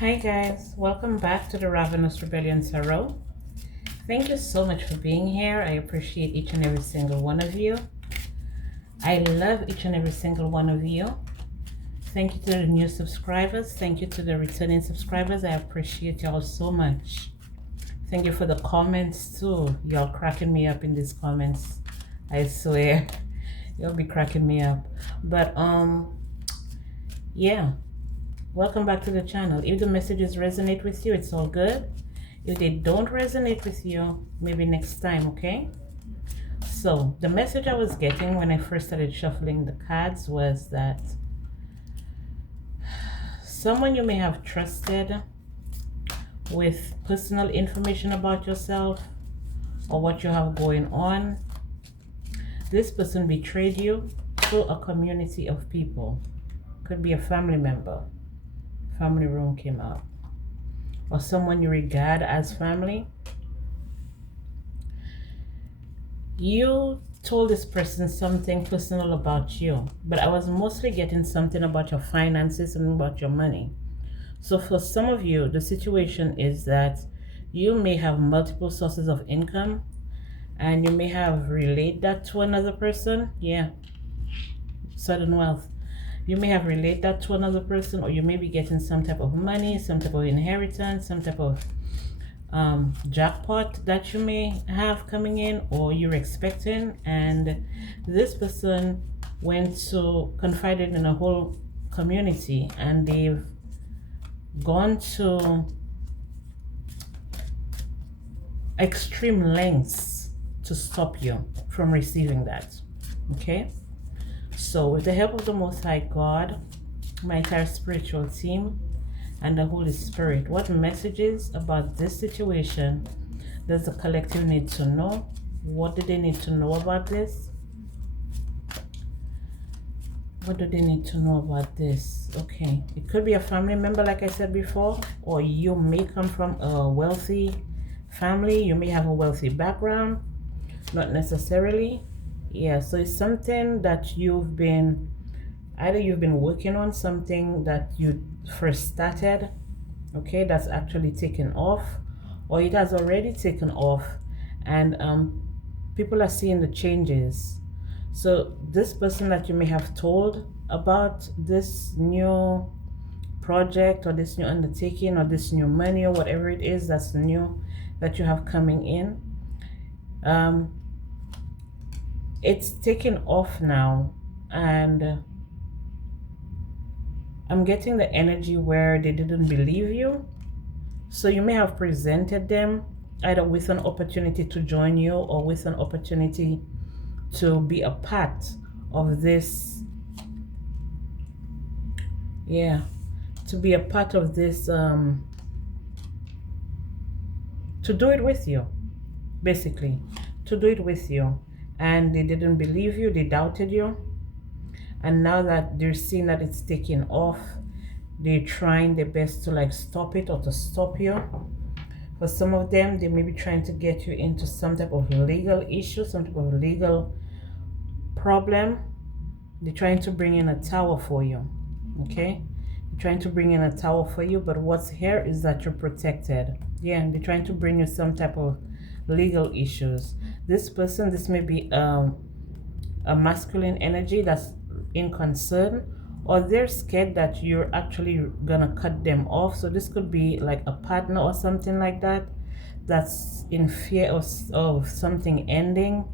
Hi guys, welcome back to the Ravenous Rebellion Tarot. Thank you so much for being here. I appreciate each and every single one of you. I love each and every single one of you. Thank you to the new subscribers. Thank you to the returning subscribers. I appreciate y'all so much. Thank you for the comments too. Y'all cracking me up in these comments. I swear. You'll be cracking me up. But yeah. Welcome back to the channel. If the messages resonate with you, it's all good. If they don't resonate with you, maybe next time, okay? So the message I was getting when I first started shuffling the cards was that someone you may have trusted with personal information about yourself or what you have going on, this person betrayed you to a community of people. Could be a family member. Family room came out, or someone you regard as family. You told this person something personal about you, but I was mostly getting something about your finances and about your money. So for some of you, the situation is that you may have multiple sources of income and you may have relayed that to another person. Yeah, sudden wealth. You may have relayed that to another person, or you may be getting some type of money, some type of inheritance, some type of jackpot that you may have coming in or you're expecting, and this person went to confided in a whole community and they've gone to extreme lengths to stop you from receiving that. Okay, so with the help of the Most High God, my entire spiritual team, and the Holy Spirit, what messages about this situation does the collective need to know? What do they need to know about this? What do they need to know about this? Okay, it could be a family member, like I said before, or you may come from a wealthy family. You may have a wealthy background, not necessarily. Yeah, so it's something that you've been, either you've been working on something that you first started, okay, that's actually taken off, or it has already taken off, and people are seeing the changes. So this person that you may have told about this new project or this new undertaking or this new money or whatever it is that's new that you have coming in, it's taken off now, and I'm getting the energy where they didn't believe you. So you may have presented them either with an opportunity to join you or with an opportunity to be a part of this. Yeah, to be a part of this, to do it with you, basically, to do it with you. And they didn't believe you, they doubted you. And now that they're seeing that it's taking off, they're trying their best to like stop it or to stop you. For some of them, they may be trying to get you into some type of legal issue, some type of legal problem. They're trying to bring in a tower for you, okay? They're trying to bring in a tower for you, but what's here is that you're protected. Yeah, they're trying to bring you some type of legal issues. This person, this may be a masculine energy that's in concern, or they're scared that you're actually gonna cut them off. So this could be like a partner or something like that, that's in fear of something ending,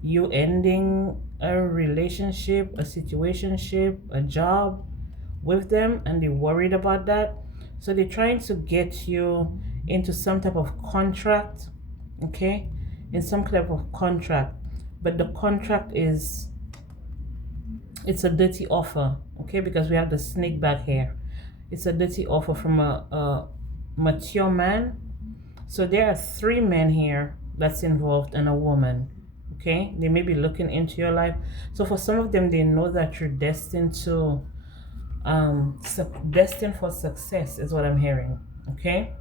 you ending a relationship, a situationship, a job with them, and they're worried about that. So they're trying to get you into some type of contract, okay, in some type of contract, but the contract is, it's a dirty offer, okay, because we have the snake back here. It's a dirty offer from a mature man. So there are 3 men here that's involved and a woman, okay? They may be looking into your life. So for some of them, they know that you're destined to, destined for success is what I'm hearing, okay?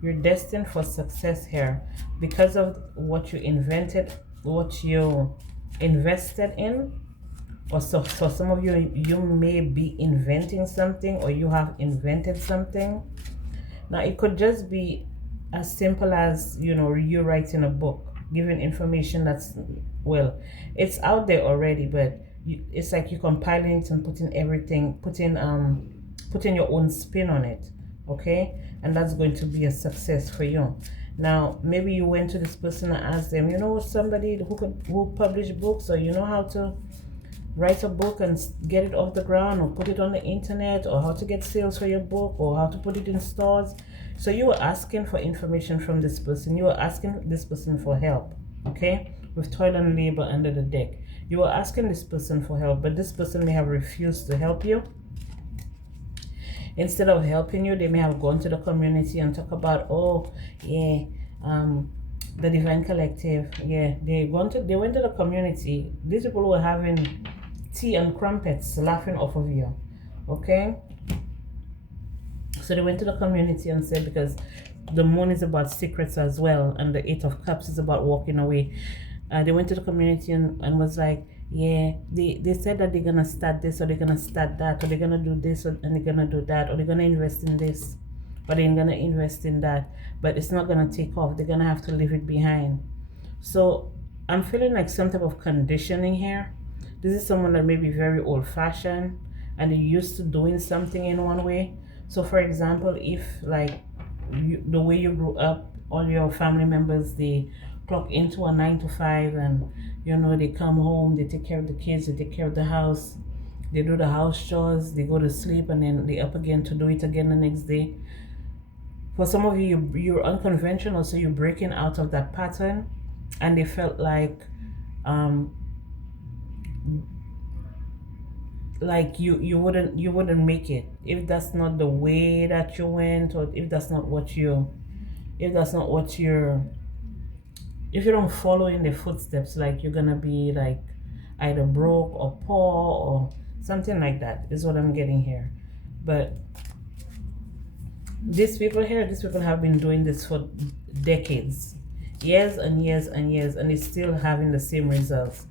You're destined for success here because of what you invented, what you invested in. Or so some of you may be inventing something, or you have invented something Now it could just be as simple as, you know, you writing a book, giving information that's, well, it's out there already, but it's like you compiling it and putting everything, putting your own spin on it, okay? And that's going to be a success for you. Now maybe you went to this person and asked them, you know, somebody who publish books, or you know how to write a book and get it off the ground, or put it on the internet, or how to get sales for your book, or how to put it in stores. So you were asking for information from this person. You were asking this person for help, okay? With toil and labor under the deck. You were asking this person for help, but this person may have refused to help you. Instead of helping you, they may have gone to the community and talk about, oh yeah, the Divine Collective, yeah, they went to the community. These people were having tea and crumpets, laughing off of you, okay? So they went to the community and said, because the moon is about secrets as well, and the 8 of Cups is about walking away. They went to the community and was like, yeah, they said that they're gonna start this, or they're gonna start that, or they're gonna do this, and they're gonna do that, or they're gonna invest in this, or they're gonna invest in that, but it's not gonna take off. They're gonna have to leave it behind. So I'm feeling like some type of conditioning here. This is someone that may be very old-fashioned, and they're used to doing something in one way. So for example, if like the way you grew up, all your family members, they clock into a 9 to 5, and you know, they come home, they take care of the kids, they take care of the house, they do the house chores, they go to sleep, and then they up again to do it again the next day. For some of you, you're unconventional, so you're breaking out of that pattern, and they felt like you wouldn't make it if that's not the way that you went, or if that's not what you're, if you don't follow in the footsteps, like you're gonna be like either broke or poor or something like that, is what I'm getting here. But these people have been doing this for decades, years and years and years, and it's still having the same results.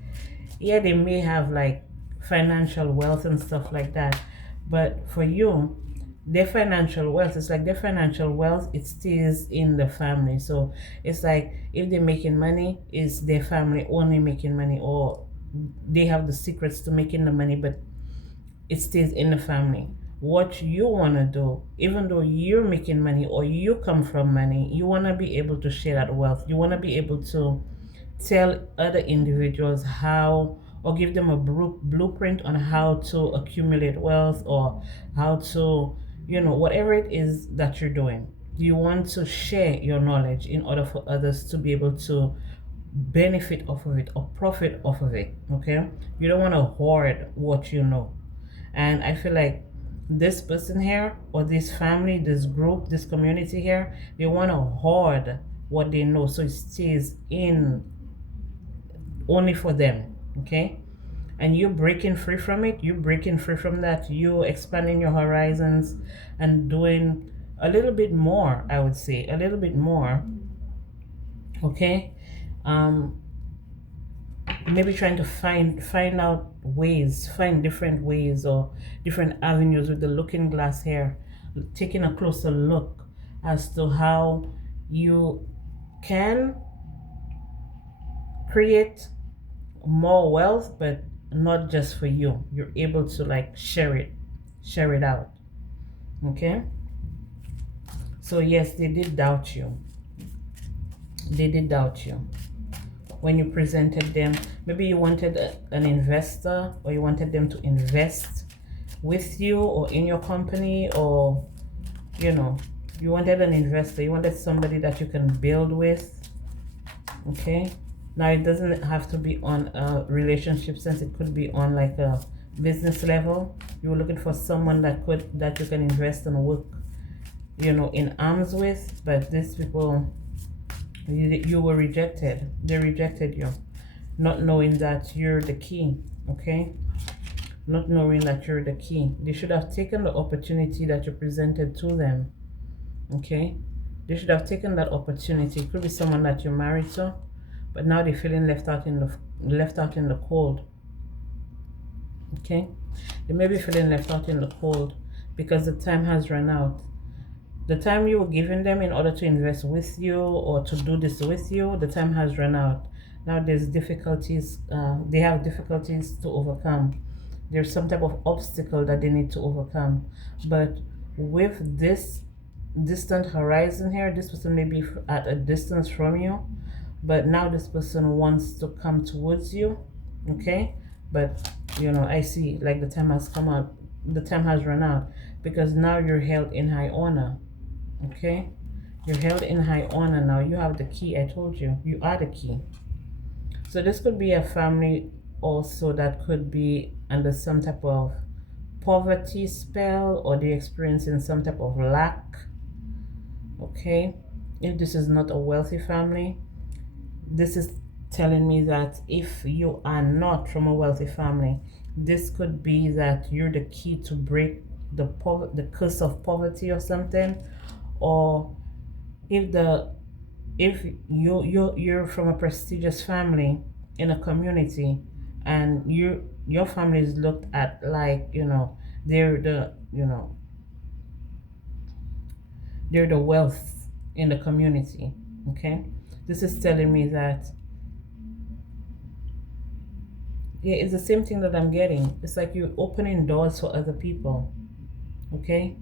Yeah, they may have like financial wealth and stuff like that, but for you, their financial wealth, it's like their financial wealth, it stays in the family. So it's like if they're making money, is their family only making money, or they have the secrets to making the money, but it stays in the family. What you want to do, even though you're making money or you come from money, you want to be able to share that wealth. You want to be able to tell other individuals how, or give them a blueprint on how to accumulate wealth, or how to, you know, whatever it is that you're doing. You want to share your knowledge in order for others to be able to benefit off of it or profit off of it, okay? You don't want to hoard what you know. And I feel like this person here, or this family, this group, this community here, they want to hoard what they know, so it stays in only for them, okay? And you're breaking free from it. You're breaking free from that. You're expanding your horizons and doing a little bit more, I would say, a little bit more, okay? Maybe trying to find out ways, find different ways or different avenues with the looking glass here, taking a closer look as to how you can create more wealth, but not just for you. You're able to like share it out, okay? So yes, they did doubt you. They did doubt you when you presented them. Maybe you wanted an investor, or you wanted them to invest with you or in your company, or you know, you wanted an investor, you wanted somebody that you can build with, okay? Now it doesn't have to be on a relationship sense, it could be on like a business level. You were looking for someone that you can invest and work, you know, in arms with. But these people, you were rejected. They rejected you, not knowing that you're the key, okay? Not knowing that you're the key. They should have taken the opportunity that you presented to them, okay? They should have taken that opportunity. It could be someone that you're married to, but now they're feeling left out in the cold, okay? They may be feeling left out in the cold because the time has run out. The time you were giving them in order to invest with you or to do this with you, the time has run out. Now there's difficulties, they have difficulties to overcome. There's some type of obstacle that they need to overcome. But with this distant horizon here, this person may be at a distance from you, but now this person wants to come towards you, okay? But I see like the time has come out, the time has run out, because now you're held in high honor, okay? You're held in high honor now. You have the key. I told you, you are the key. So this could be a family also that could be under some type of poverty spell, or they're experiencing some type of lack, okay? If this is not a wealthy family, this is telling me that if you are not from a wealthy family, this could be that you're the key to break the curse of poverty or something. Or if you're from a prestigious family in a community, and your family is looked at like, they're the they're the wealth in the community, okay? This is telling me that, yeah, it's the same thing that I'm getting. It's like you're opening doors for other people, okay?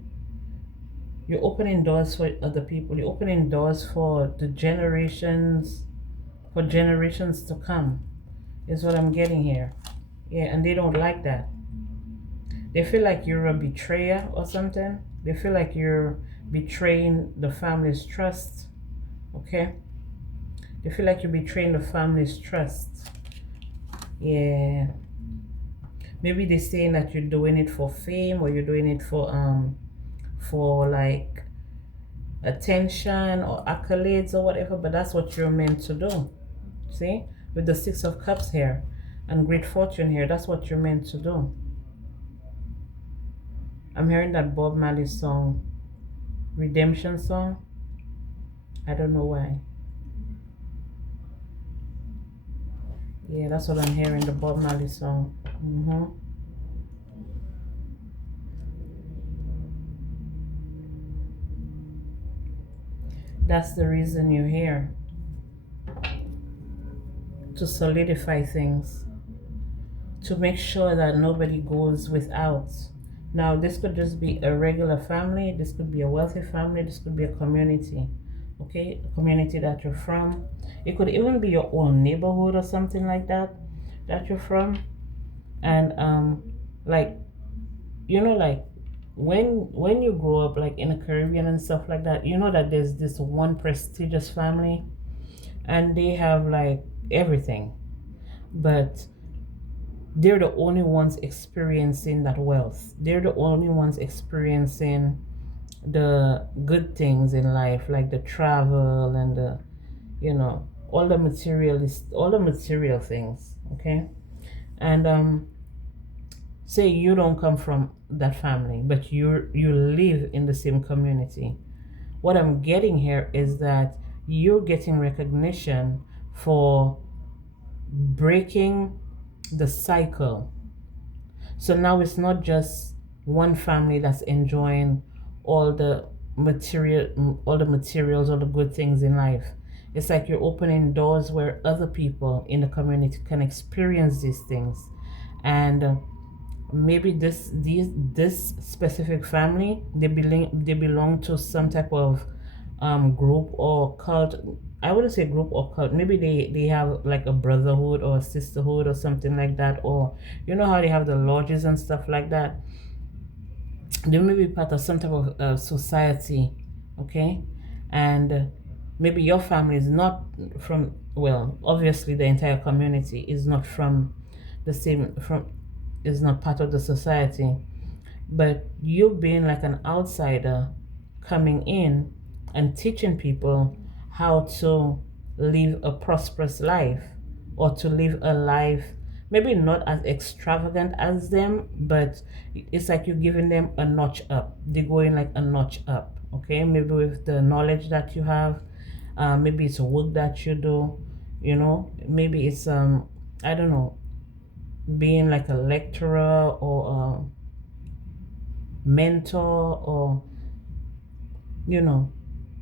You're opening doors for other people. You're opening doors for the generations, for generations to come, is what I'm getting here. Yeah, and they don't like that. They feel like you're a betrayer or something. They feel like you're betraying the family's trust, okay? They feel like you're betraying the family's trust. Yeah. Maybe they're saying that you're doing it for fame, or you're doing it for like attention or accolades or whatever, but that's what you're meant to do. See? With the Six of Cups here and Great Fortune here, that's what you're meant to do. I'm hearing that Bob Marley song, Redemption song. I don't know why. Yeah, that's what I'm hearing, the Bob Marley song. That's the reason you're here. To solidify things. To make sure that nobody goes without. Now, this could just be a regular family. This could be a wealthy family. This could be a community. Okay? A community that you're from. It could even be your own neighborhood or something like that you're from. And like, like when you grow up like in the Caribbean and stuff like that, that there's this one prestigious family, and they have like everything, but they're the only ones experiencing that wealth. They're the only ones experiencing the good things in life, like the travel and the all the material things, okay? And say you don't come from that family, but you live in the same community. What I'm getting here is that you're getting recognition for breaking the cycle. So now it's not just one family that's enjoying all the materials, all the good things in life. It's like you're opening doors where other people in the community can experience these things. And maybe this specific family, they belong to some type of group or cult. I wouldn't say group or cult. Maybe they have like a brotherhood or a sisterhood or something like that. Or how they have the lodges and stuff like that. They may be part of some type of society, okay? And maybe your family is not from, well, obviously the entire community is not from the same, is not part of the society. But you being like an outsider coming in and teaching people how to live a prosperous life, or to live a life maybe not as extravagant as them, but it's like you're giving them a notch up. They're going like a notch up, okay? Maybe with the knowledge that you have, maybe it's a work that you do, maybe it's I don't know, being like a lecturer or a mentor, or you know,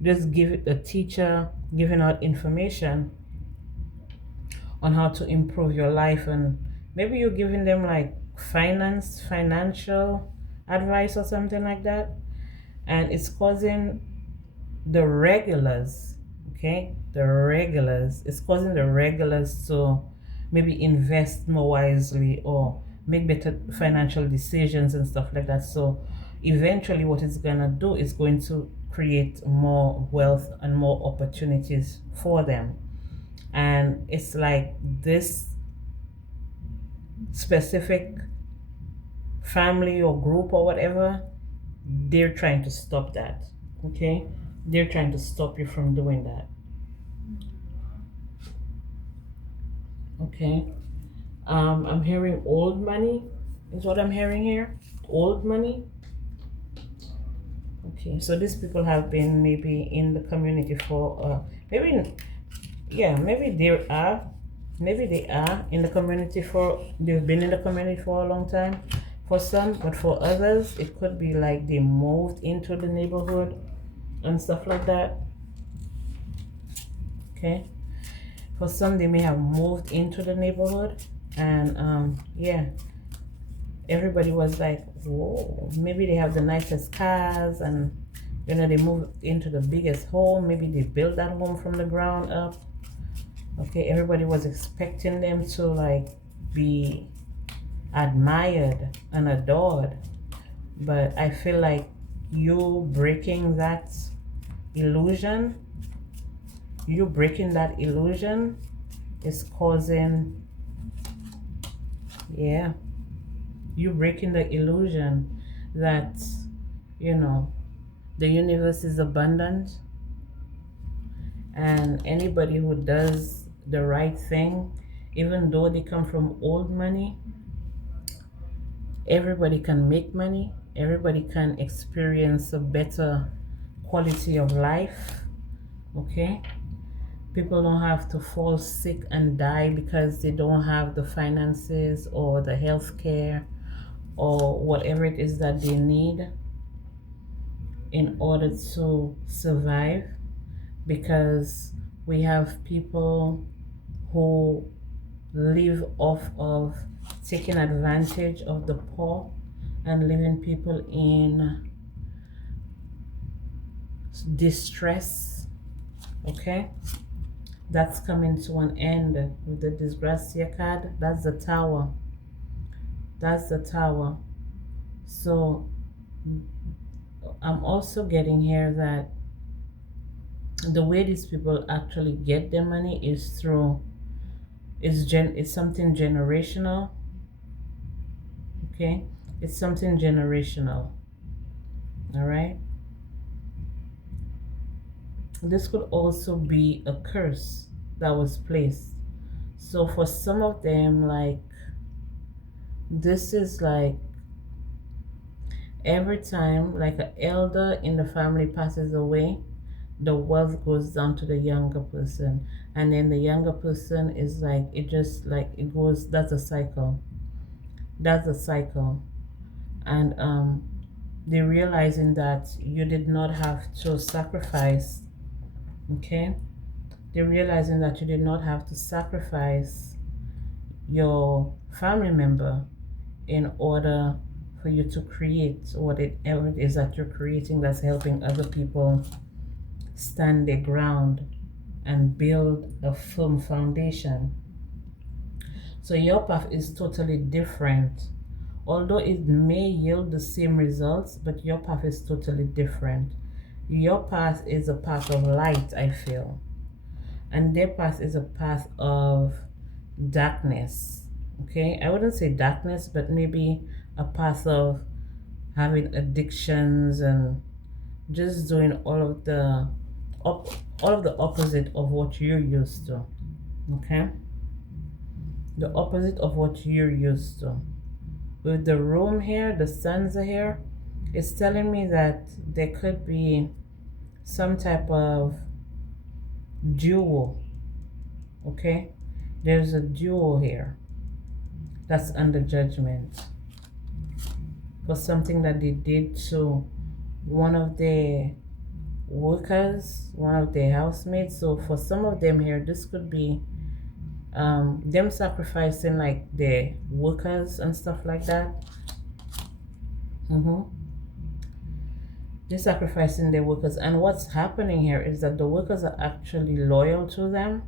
just give it a teacher giving out information on how to improve your life, and maybe you're giving them like financial advice or something like that, and it's causing the regulars, okay, it's causing the regulars to maybe invest more wisely or make better financial decisions and stuff like that. So eventually what it's gonna do is going to create more wealth and more opportunities for them. And it's like this specific family or group or whatever, they're trying to stop that, okay, they're trying to stop you from doing that. Okay. I'm hearing old money is what I'm hearing here. Old money. Okay, so these people have been maybe in the community for maybe, yeah, maybe they are in the community for, they've been in the community for a long time for some, but for others it could be like they moved into the neighborhood and stuff like that. Okay, for some they may have moved into the neighborhood, and yeah, everybody was like, whoa, maybe they have the nicest cars, and they moved into the biggest home, maybe they built that home from the ground up. Okay, everybody was expecting them to like be admired and adored, but I feel like you breaking that illusion is causing, yeah, you breaking the illusion that the universe is abundant, and anybody who does the right thing, even though they come from old money, everybody can make money, everybody can experience a better quality of life. Okay, people don't have to fall sick and die because they don't have the finances or the health care or whatever it is that they need in order to survive, because we have people who live off of taking advantage of the poor and leaving people in distress. Okay, that's coming to an end with the Disgracia card. That's the Tower. So I'm also getting here that the way these people actually get their money is through, it's something generational. Okay, it's something generational. All right, this could also be a curse that was placed. So for some of them, like, this is like every time like an elder in the family passes away, the wealth goes down to the younger person, and then the younger person is like, it just like it goes, that's a cycle. And they're realizing that you did not have to sacrifice. Okay, they're realizing that you did not have to sacrifice your family member in order for you to create whatever it is that you're creating that's helping other people stand their ground and build a firm foundation. So your path is totally different. Although it may yield the same results, but your path is totally different. Your path is a path of light, I feel. And their path is a path of darkness. Okay? I wouldn't say darkness, but maybe a path of having addictions and just doing all of the opposite of what you're used to. Okay, the opposite of what you're used to. With the room here, the suns are here, it's telling me that there could be some type of duo. Okay, there's a duo here that's under judgment for something that they did to one of their workers, one of their housemates. So for some of them here, this could be them sacrificing like their workers and stuff like that. They're sacrificing their workers, and what's happening here is that the workers are actually loyal to them.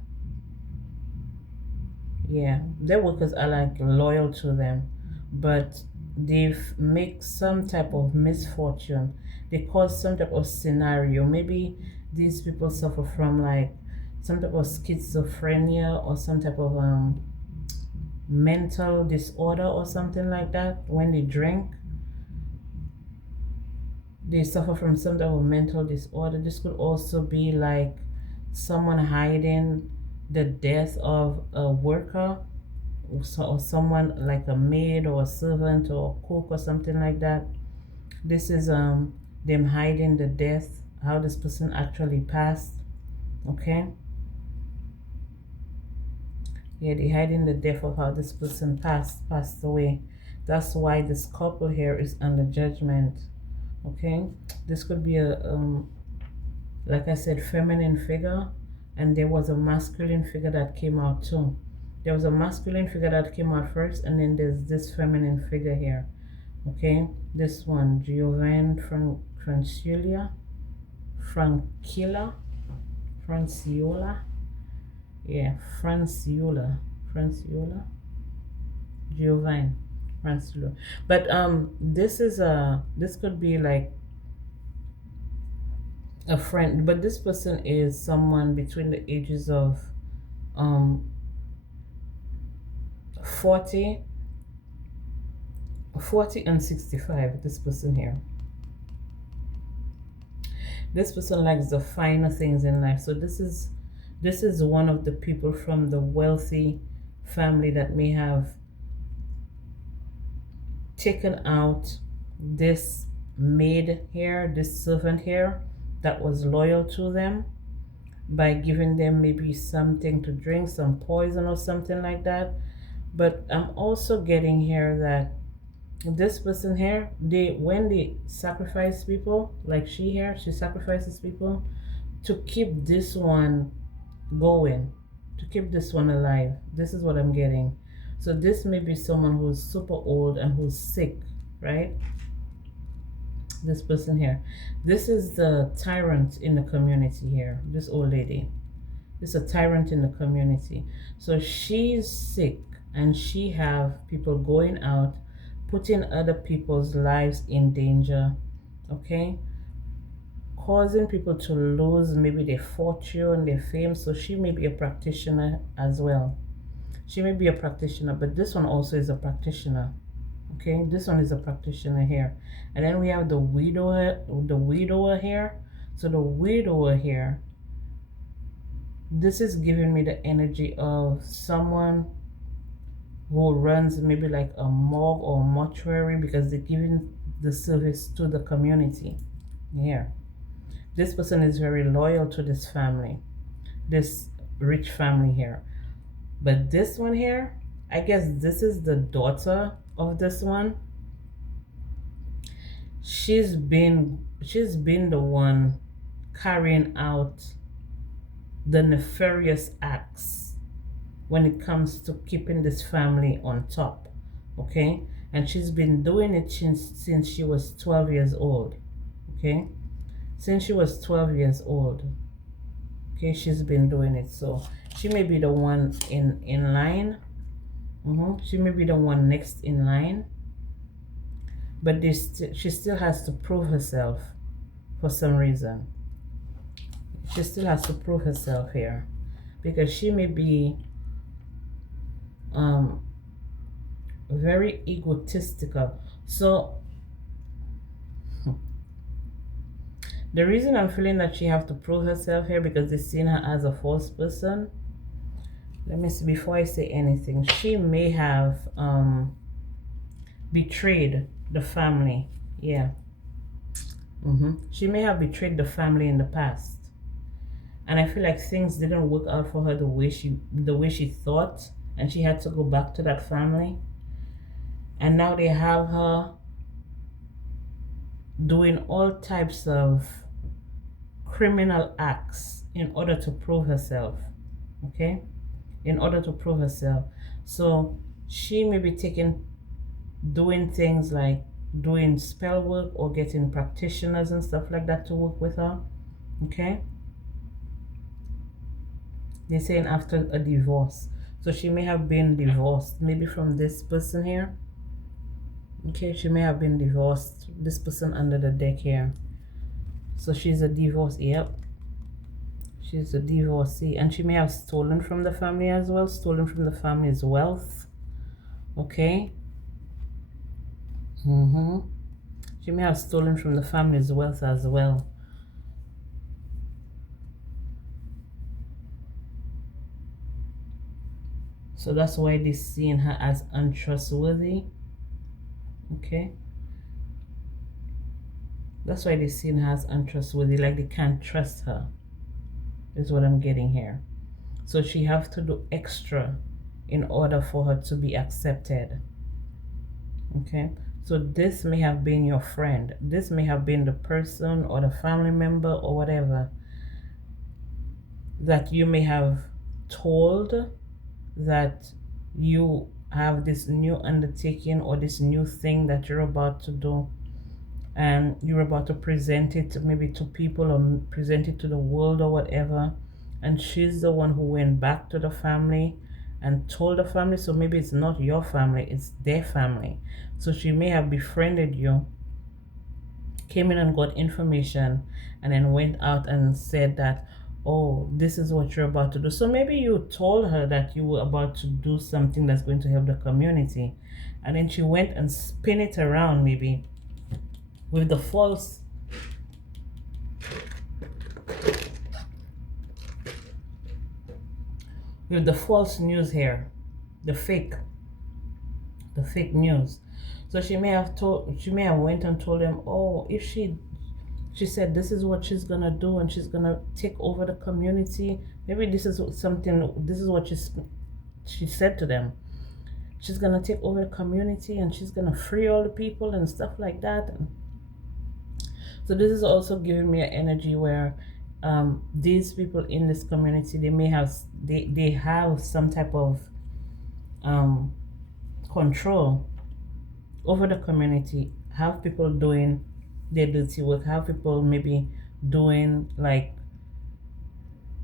Yeah, their workers are like loyal to them, but they've make some type of misfortune. They cause some type of scenario. Maybe these people suffer from like some type of schizophrenia or some type of mental disorder or something like that. When they drink, they suffer from some type of mental disorder. This could also be like someone hiding the death of a worker, or someone like a maid or a servant or a cook or something like that. This is them hiding the death, how this person actually passed. Okay, yeah, they hiding the death of how this person passed away. That's why this couple here is under judgment. Okay, this could be a like I said, feminine figure, and there was a masculine figure that came out too. There was a masculine figure that came out first, and then there's this feminine figure here. Okay, this one, Giovanni Franciola, Franciola, yeah, Franciola, Giovanni Franciola. But this could be like a friend, but this person is someone between the ages of 40 and 65. This person here, this person likes the finer things in life. So this is one of the people from the wealthy family that may have taken out this maid here, this servant here that was loyal to them, by giving them maybe something to drink, some poison or something like that. But I'm also getting here that this person here, when they sacrifice people, like she here, she sacrifices people to keep this one going, to keep this one alive. This is what I'm getting. So this may be someone who's super old and who's sick, right? This person here, this is the tyrant in the community here, this old lady. This is a tyrant in the community. So she's sick, and she have people going out, putting other people's lives in danger, okay, causing people to lose maybe their fortune, their fame. So she may be a practitioner as well. She may be a practitioner, but this one also is a practitioner. Okay, this one is a practitioner here. And then we have the widower here. So the widower here, this is giving me the energy of someone who runs maybe like a morgue or mortuary, because they're giving the service to the community here. This person is very loyal to this family, this rich family here. But this one here, I guess this is the daughter of this one. She's been the one carrying out the nefarious acts when it comes to keeping this family on top, okay? And she's been doing it since she was 12 years old, okay? Since she was 12 years old, okay, she's been doing it. So she may be the one in line. She may be the one next in line, but she still has to prove herself for some reason. She still has to prove herself here, because she may be very egotistical. So the reason I'm feeling that she have to prove herself here, because they're seeing her as a false person. Let me see, before I say anything, she may have betrayed the family. Yeah. She may have betrayed the family in the past. And I feel like things didn't work out for her the way she thought, and she had to go back to that family. And now they have her doing all types of criminal acts in order to prove herself. Okay, in order to prove herself. So she may be doing things like doing spell work or getting practitioners and stuff like that to work with her. Okay, they're saying after a divorce. So she may have been divorced, maybe from this person here. Okay, she may have been divorced. This person under the deck here. So she's a divorce. Yep. She's a divorcee. And she may have stolen from the family as well. Stolen from the family's wealth. Okay. She may have stolen from the family's wealth as well. So that's why they're seeing her as untrustworthy. Okay. That's why they're seeing her as untrustworthy. Like they can't trust her. Is what I'm getting here. So she have to do extra in order for her to be accepted. Okay. So this may have been your friend. This may have been the person or the family member or whatever that you may have told that you have this new undertaking or this new thing that you're about to do, and you're about to present it maybe to people or present it to the world or whatever, and she's the one who went back to the family and told the family. So maybe it's not your family, it's their family. So she may have befriended you, came in and got information, and then went out and said that, oh, this is what you're about to do. So maybe you told her that you were about to do something that's going to help the community, and then she went and spin it around maybe with the false news here, the fake news. So she may have went and told them, oh, if she said this is what she's gonna do and she's gonna take over the community. Maybe this is what she said to them. She's gonna take over the community and she's gonna free all the people and stuff like that. So this is also giving me an energy where these people in this community, they may have they have some type of control over the community, have people doing their dirty work, have people maybe doing like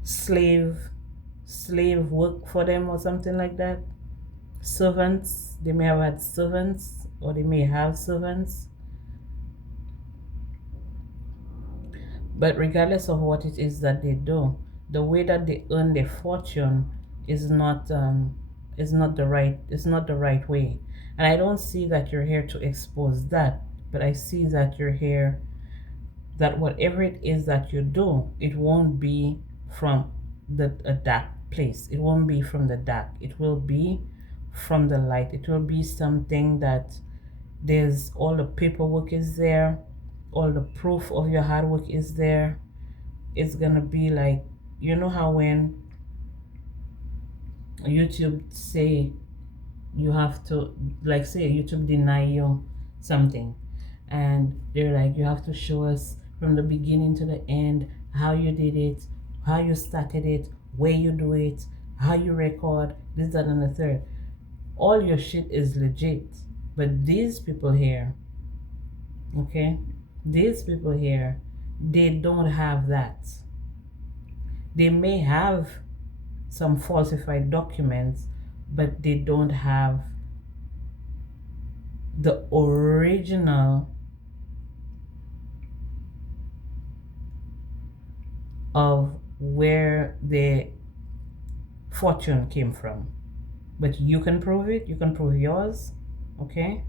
slave work for them or something like that. Servants, they may have had servants or they may have servants. But regardless of what it is that they do, the way that they earn their fortune is not the right way. And I don't see that you're here to expose that, but I see that you're here that whatever it is that you do, it won't be from a dark place. It won't be from the dark. It will be from the light. It will be something that there's all the paperwork is there, all the proof of your hard work is there. It's gonna be like, you know how when YouTube say you have to, like, say YouTube deny you something, and they're like, you have to show us from the beginning to the end how you did it, how you started it, where you do it, how you record this, that, and the third. All your shit is legit. But these people here, okay, these people here, they don't have that. They may have some falsified documents, but they don't have the original of where the fortune came from. But you can prove it. You can prove yours. Okay,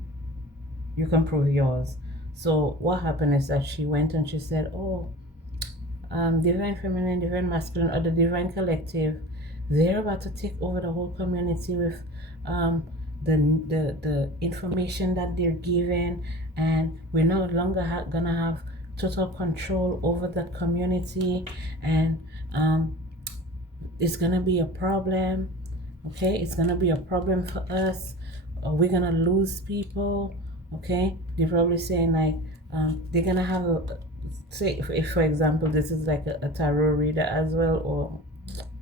you can prove yours. So what happened is that she went and she said, oh, Divine Feminine, Divine Masculine, or the Divine Collective, they're about to take over the whole community with the information that they're given, and we're no longer gonna have total control over that community, and it's gonna be a problem. Okay, it's gonna be a problem for us. We're gonna lose people. Okay, they're probably saying like they're gonna have say if for example this is like a tarot reader as well, or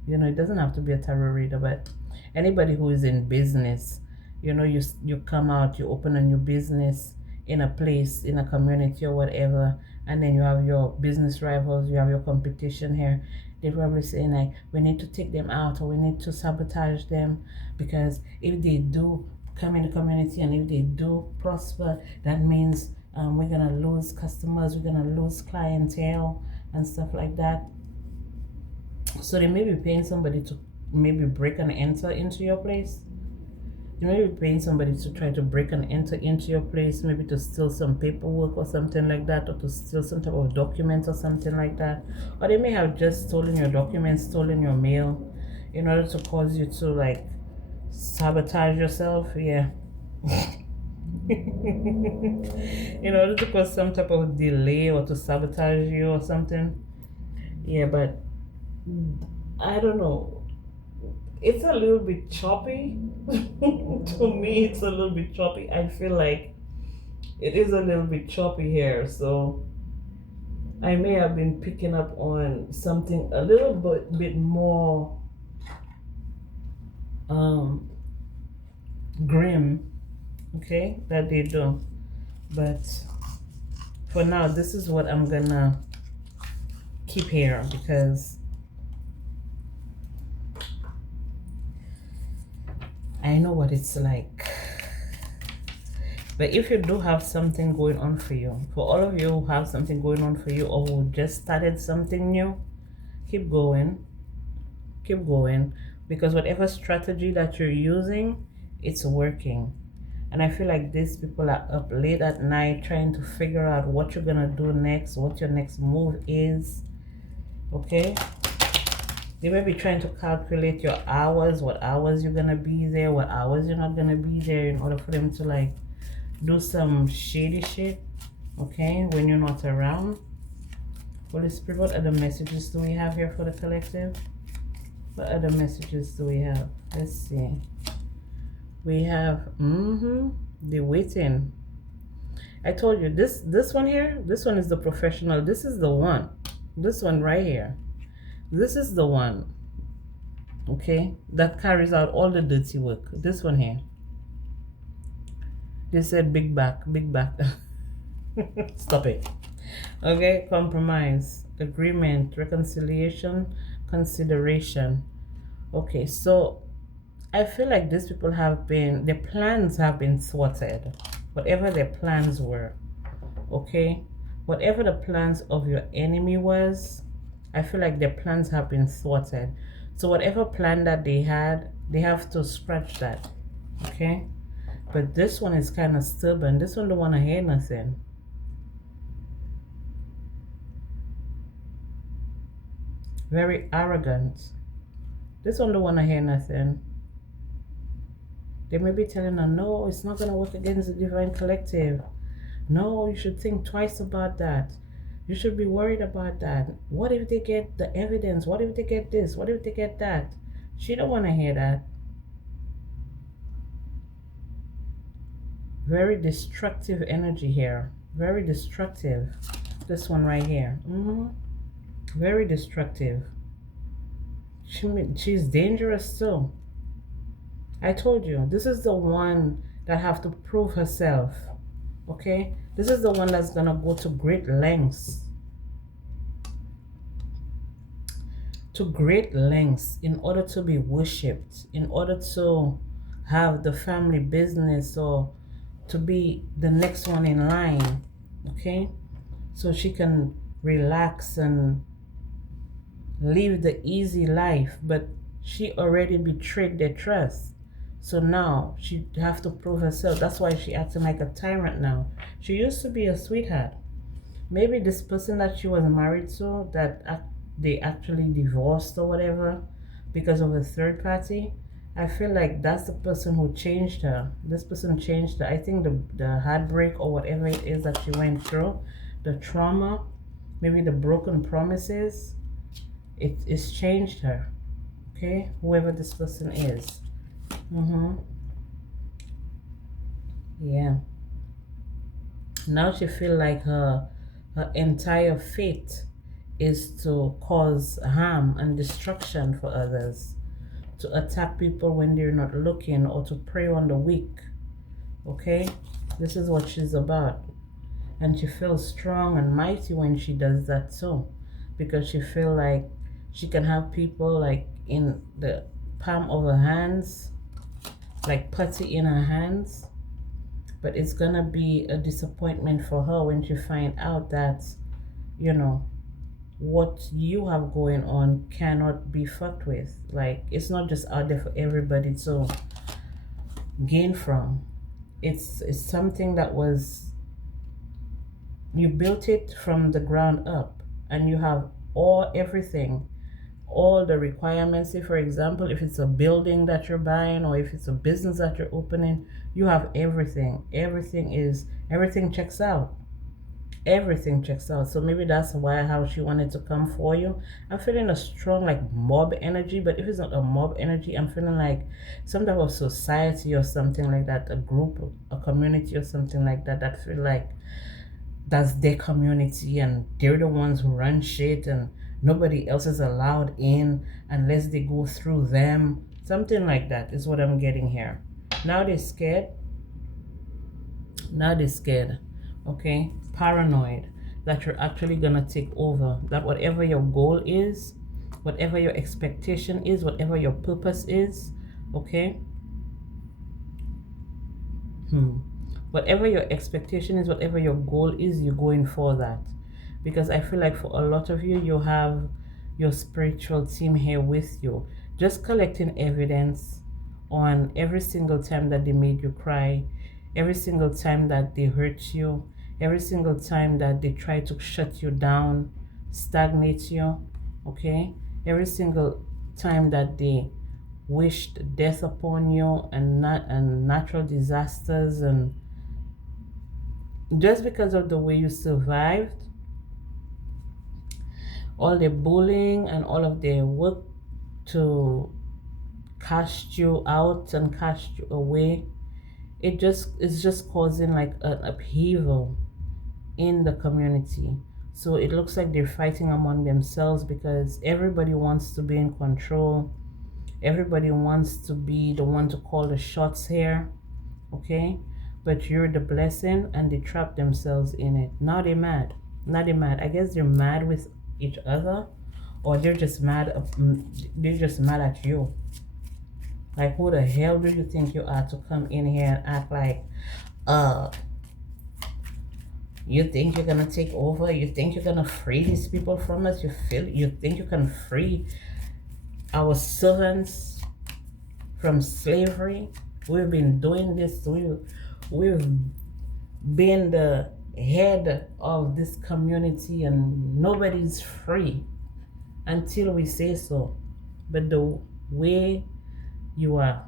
it doesn't have to be a tarot reader, but anybody who is in business, you come out, you open a new business in a place, in a community or whatever, and then you have your business rivals, you have your competition here. They're probably saying like, we need to take them out, or we need to sabotage them, because if they do come in the community and if they do prosper, that means we're gonna lose customers, we're gonna lose clientele and stuff like that. So they may be paying somebody to maybe break and enter into your place. You may be paying somebody to try to break and enter into your place, maybe to steal some paperwork or something like that, or to steal some type of document or something like that. Or they may have just stolen your documents, stolen your mail, in order to cause you to like sabotage yourself. Yeah. In order to cause some type of delay or to sabotage you or something. Yeah, but I don't know. It's a little bit choppy. To me, it's a little bit choppy. I feel like it is a little bit choppy here. So I may have been picking up on something a little bit more grim, okay, that they do. But for now, this is what I'm gonna keep here, because I know what it's like. But if you do have something going on for you, for all of you who have something going on for you, or who just started something new, keep going. Keep going. Because whatever strategy that you're using, it's working. And I feel like these people are up late at night trying to figure out what you're going to do next, what your next move is. Okay? They may be trying to calculate your hours, what hours you're going to be there, what hours you're not going to be there, in order for them to like do some shady shit, okay, when you're not around. Holy Spirit, what other messages do we have here for the collective? What other messages do we have? Let's see. We have the waiting. I told you this one here, this one is the professional. This is the one. This one right here. This is the one, okay, that carries out all the dirty work. This one here. They said big back, big back. Stop it. Okay, compromise, agreement, reconciliation, consideration. Okay, so I feel like these people have been, their plans have been thwarted. Whatever their plans were, okay? Whatever the plans of your enemy was, I feel like their plans have been thwarted. So whatever plan that they had, they have to scratch that, okay? But this one is kind of stubborn. This one don't want to hear nothing. Very arrogant. This one don't want to hear nothing. They may be telling her, no, it's not going to work against the divine collective. No, you should think twice about that. You should be worried about that. What if they get the evidence? What if they get this? What if they get that? She don't want to hear that. Very destructive energy here. Very destructive. This one right here. Very destructive. She's dangerous too. I told you, this is the one that have to prove herself. Okay? This is the one that's going to go to great lengths. To great lengths in order to be worshipped, in order to have the family business, or to be the next one in line. Okay? So she can relax and live the easy life. But she already betrayed their trust. So now she have to prove herself. That's why she acting like a tyrant now. She used to be a sweetheart. Maybe this person that she was married to, that they actually divorced or whatever because of a third party, I feel like that's the person who changed her. This person changed her. I think the heartbreak or whatever it is that she went through, the trauma, maybe the broken promises, it's changed her. Okay? Whoever this person is. Yeah. Now she feel like her Her entire fate is to cause harm and destruction for others, to attack people when they're not looking, or to prey on the weak. Okay? This is what she's about. And she feels strong and mighty when she does that too, because she feels like she can have people like in the palm of her hands, like putty in her hands. But it's gonna be a disappointment for her when she find out that, you know, what you have going on cannot be fucked with. Like, it's not just out there for everybody to gain from. It's something that was, you built it from the ground up, and you have everything, all the requirements. Say for example, if it's a building that you're buying, or if it's a business that you're opening, you have everything. Everything checks out. Everything checks out. So maybe that's why how she wanted to come for you. I'm feeling a strong like mob energy, but if it's not a mob energy, I'm feeling like some type of society or something like that, a group, a community or something like that, that feel like that's their community and they're the ones who run shit, and nobody else is allowed in unless they go through them. Something like that is what I'm getting here. Now they're scared. Okay? Paranoid that you're actually gonna take over, that whatever your goal is, whatever your expectation is, whatever your purpose is, okay? Whatever your expectation is, whatever your goal is, you're going for that. Because I feel like for a lot of you, you have your spiritual team here with you, just collecting evidence on every single time that they made you cry, every single time that they hurt you, every single time that they try to shut you down, stagnate you, okay? Every single time that they wished death upon you, and natural disasters, and just because of the way you survived, all the bullying and all of their work to cast you out and cast you away, it's just causing like an upheaval in the community. So it looks like they're fighting among themselves because everybody wants to be in control. Everybody wants to be the one to call the shots here, okay? But you're the blessing, and they trap themselves in it. Now they're mad. I guess they're mad with each other, or they're just mad at you. Like, who the hell do you think you are to come in here and act like you think you're gonna take over? You think you're gonna free these people from us? You think you can free our servants from slavery? We've been doing this. We've been the head of this community, and nobody's free until we say so. But the way you are,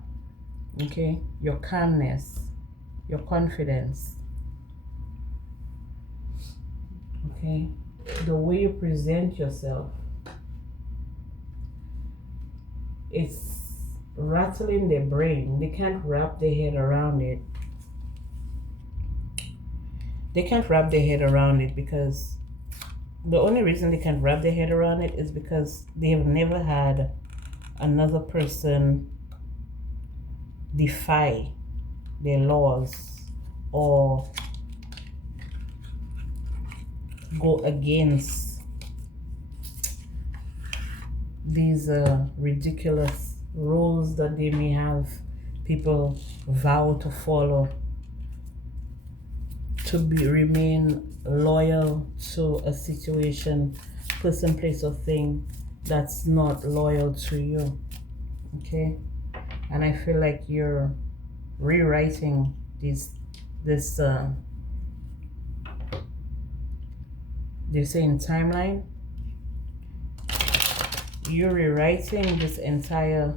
okay, your calmness, your confidence, okay, the way you present yourself, it's rattling their brain. They can't wrap their head around it. Because the only reason they can't wrap their head around it is because they have never had another person defy their laws or go against these ridiculous rules that they may have people vow to follow, to remain loyal to a situation, person, place, or thing that's not loyal to you, okay? And I feel like you're rewriting this they're saying timeline. You're rewriting this entire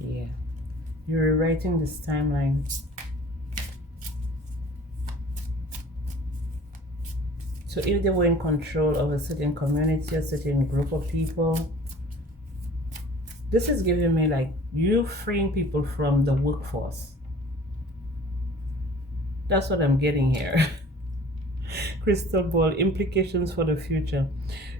yeah, you're rewriting this timeline So if they were in control of a certain community, a certain group of people, this is giving me like you freeing people from the workforce. That's what I'm getting here. Crystal ball, implications for the future.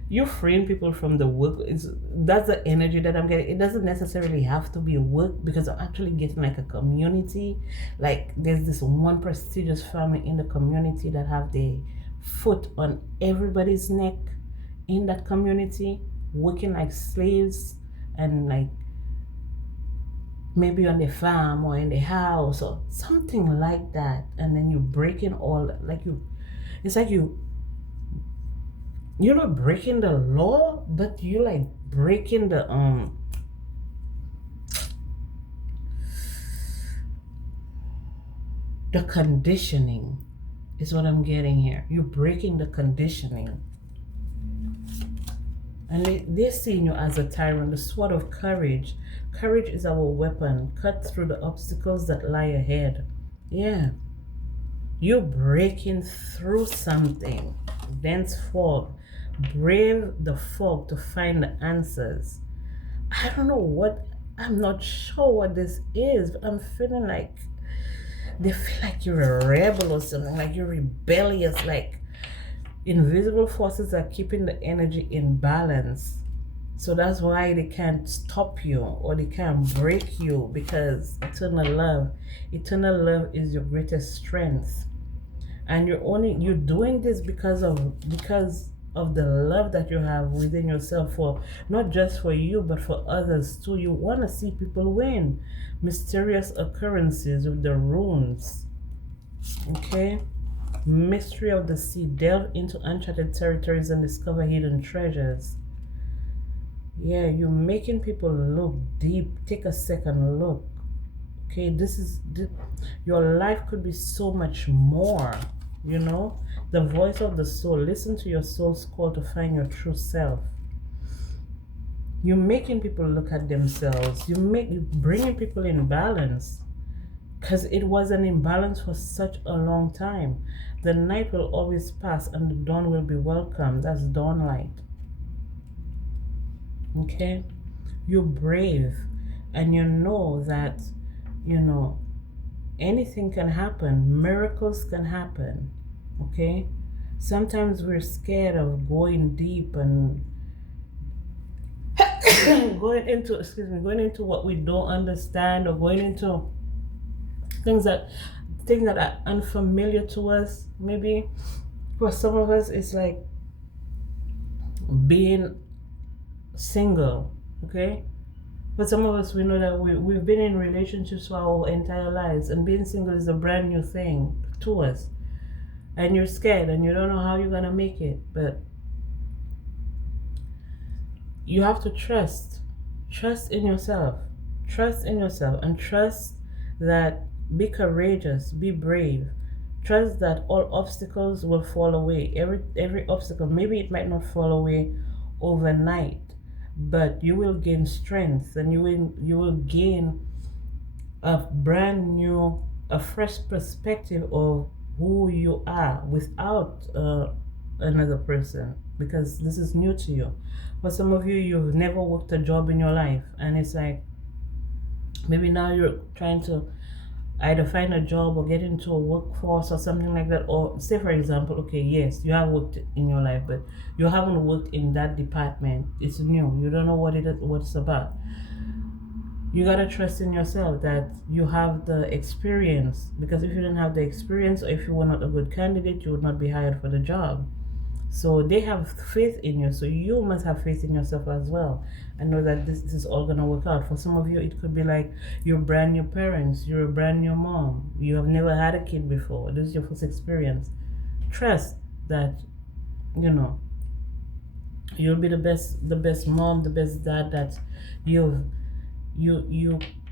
You freeing people from the work. That's the energy that I'm getting. It doesn't necessarily have to be work, because I'm actually getting like a community. Like there's this one prestigious family in the community that have their foot on everybody's neck in that community, working like slaves, and like maybe on the farm or in the house or something like that. And then you breaking all like you, it's like you're not breaking the law, but you like breaking the conditioning is what I'm getting here. You're breaking the conditioning. And they're seeing you as a tyrant, the sword of courage. Courage is our weapon. Cut through the obstacles that lie ahead. Yeah. You're breaking through something. Dense fog. Brave the fog to find the answers. I don't know what, I'm not sure what this is, but I'm feeling like they feel like you're a rebel or something, like you're rebellious, like invisible forces are keeping the energy in balance. So that's why they can't stop you or they can't break you, because eternal love is your greatest strength. And you're doing this because of the love that you have within yourself, for not just for you but for others too. You want to see people win. Mysterious occurrences with the runes. Okay. Mystery of the sea. Delve into uncharted territories and discover hidden treasures. Yeah, you're making people look deep. Take a second look. Okay, your life could be so much more. You know, the voice of the soul. Listen to your soul's call to find your true self. You're making people look at themselves. You're bringing people in balance, because it was an imbalance for such a long time. The night will always pass and the dawn will be welcome. That's dawn light. Okay, you're brave, and you know that, you know, anything can happen. Miracles can happen. Okay, sometimes we're scared of going deep and going into what we don't understand, or going into things that are unfamiliar to us. Maybe for some of us it's like being single. Okay, but some of us, we know that we've been in relationships for our entire lives, and being single is a brand new thing to us, and you're scared and you don't know how you're gonna make it. But you have to trust in yourself, and trust that, be courageous, be brave, trust that all obstacles will fall away. Every obstacle, maybe it might not fall away overnight, but you will gain strength, and you will gain a brand new, a fresh perspective of who you are without another person, because this is new to you. For some of you, you've never worked a job in your life, and it's like maybe now you're trying to either find a job or get into a workforce or something like that. Or say, for example, okay, yes, you have worked in your life, but you haven't worked in that department. It's new. You don't know what it's about. You gotta trust in yourself that you have the experience, because if you didn't have the experience, or if you were not a good candidate, you would not be hired for the job. So they have faith in you, so you must have faith in yourself as well, and know that this is all gonna work out. For some of you, it could be like you're brand new parents, you're a brand new mom, you have never had a kid before, this is your first experience. Trust that, you know, you'll be the best mom, the best dad that you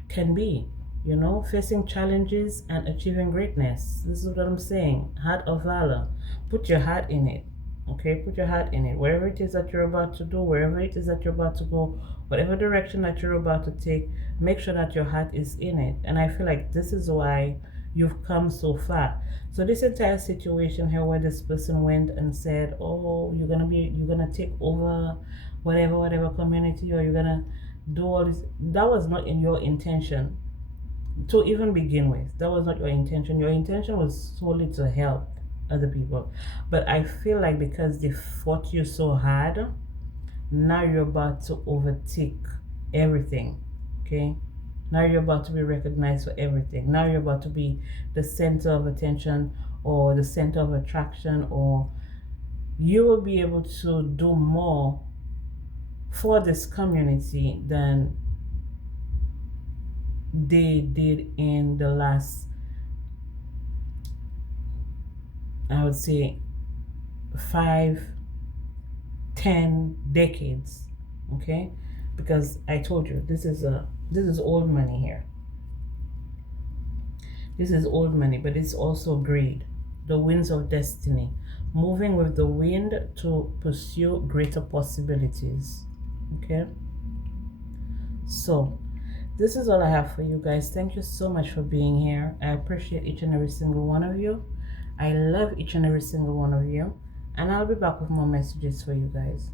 can be. You know, facing challenges and achieving greatness. This is what I'm saying. Heart of valor. Put your heart in it. Okay, put your heart in it. Wherever it is that you're about to do, wherever it is that you're about to go, whatever direction that you're about to take, make sure that your heart is in it. And I feel like this is why you've come so far. So this entire situation here where this person went and said, oh, you're gonna take over whatever community, or you're gonna do all this, that was not in your intention to even begin with. That was not your intention. Your intention was solely to help other people. But I feel like because they fought you so hard, now you're about to overtake everything. Okay, now you're about to be recognized for everything. Now you're about to be the center of attention, or the center of attraction, or you will be able to do more for this community than they did in the last, I would say, 5, 10 decades. Okay, because I told you this is old money here. This is old money, but it's also greed. The winds of destiny, moving with the wind to pursue greater possibilities. Okay, so this is all I have for you guys. Thank you so much for being here. I appreciate each and every single one of you. I love each and every single one of you, and I'll be back with more messages for you guys.